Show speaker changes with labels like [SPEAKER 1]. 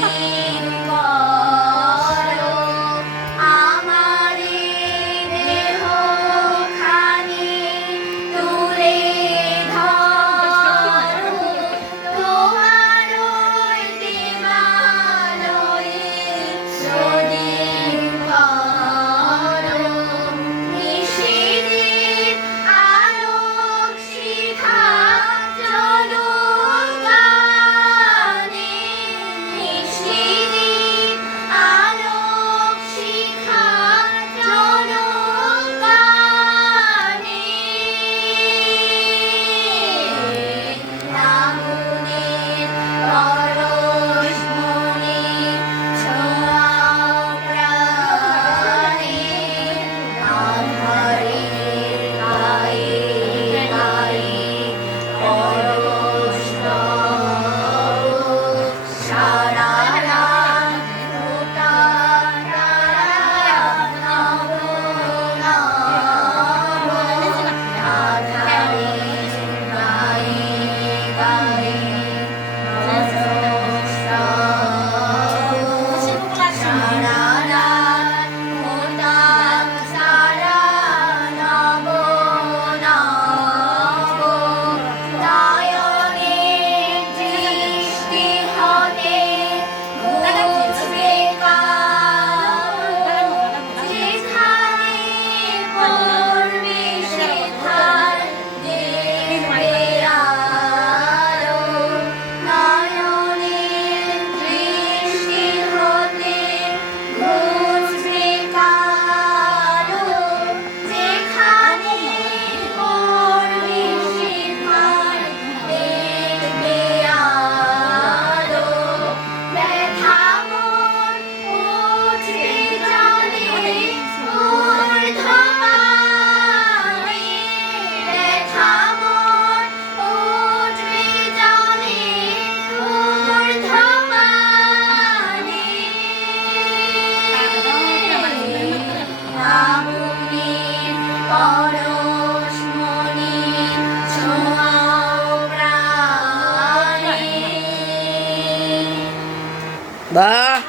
[SPEAKER 1] me. 来。